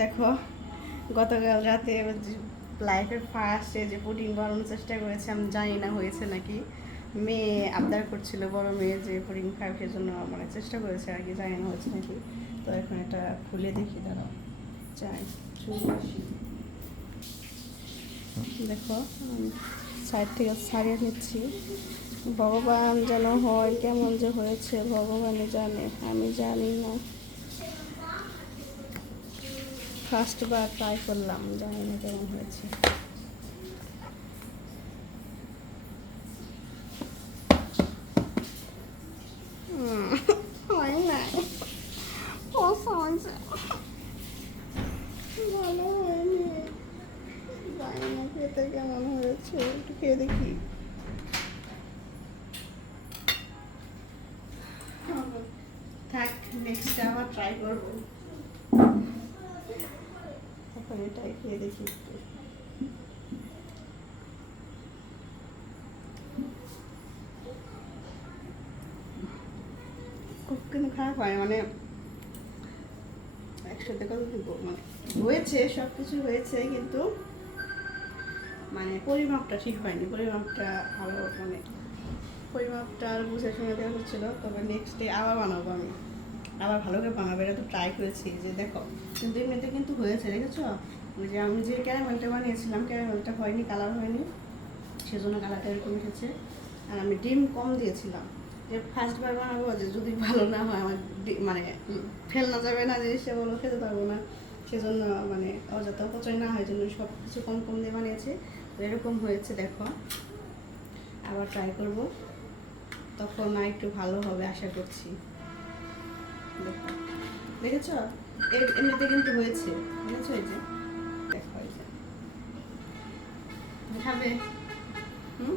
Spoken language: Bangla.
দেখো গতকাল রাতে লাইফের ফার্স্টে যে পুডিং বানানোর চেষ্টা করেছে, আমি জানি না হয়েছে নাকি। মেয়ে আবদার করছিল, বড় মেয়ে, যে পুডিং খাবে, সেজন্য মানে চেষ্টা করেছে আর কি, জানি না হয়েছে নাকি। তো এখন এটা খুলে দেখি, দাঁড়াও চাই দেখো সাইড থেকে ছাড়িয়ে নিচ্ছি। ভগবান যেন হয়, কেমন যে হয়েছে ভগবানই জানে, আমি জানি না। ফার্স্ট বার ট্রাই করলাম, জানি না কেমন হয়েছে। হয় নাই, ভালো হয়নি, জানি না খেতে কেমন হয়েছে, একটু খেয়ে দেখি। থাক, নেক্সট আবার ট্রাই করবো, এখন এটাই খেয়ে দেখি একটু। খুব কিন্তু খারাপ হয়, মানে একসাথে কত দিব, মানে হয়েছে, সব কিছু হয়েছে, কিন্তু মানে পরিমাপটা ঠিক হয়নি, পরিমাপটা আরও মানে পরিমাপটা আর বুঝে শুনে দেওয়া হচ্ছিলো। তবে নেক্সট ডে আবার বানাবো, আমি আবার ভালো করে বানাবো। এটা তো ট্রাই করেছি, যে দেখো কিন্তু এমনিতে কিন্তু হয়েছে, দেখেছো? যে আমি যে ক্যারামেলটা বানিয়েছিলাম, ক্যারামেলটা হয়নি, কালার হয়নি, সেজন্য কালারটা এরকম এসেছে। আর আমি ডিম কম দিয়েছিলাম, যে ফার্স্টবার বানাবো, যে যদি ভালো না হয় আমার মানে ফেল না যাবে না, জিনিসটা বলো খেতে পারবো না, সেজন্য মানে অযথা অপচয় না হয় জন্য সব কিছু কম কম দিয়ে বানিয়েছি। তো এরকম হয়েছে, দেখো আবার ট্রাই করব, তখন না একটু ভালো হবে আশা করছি। দেখো, দেখেছো? এমনিতে কিন্তু হয়েছে, দেখেছো? এই যে দেখো, এই যে খাবে। হুম।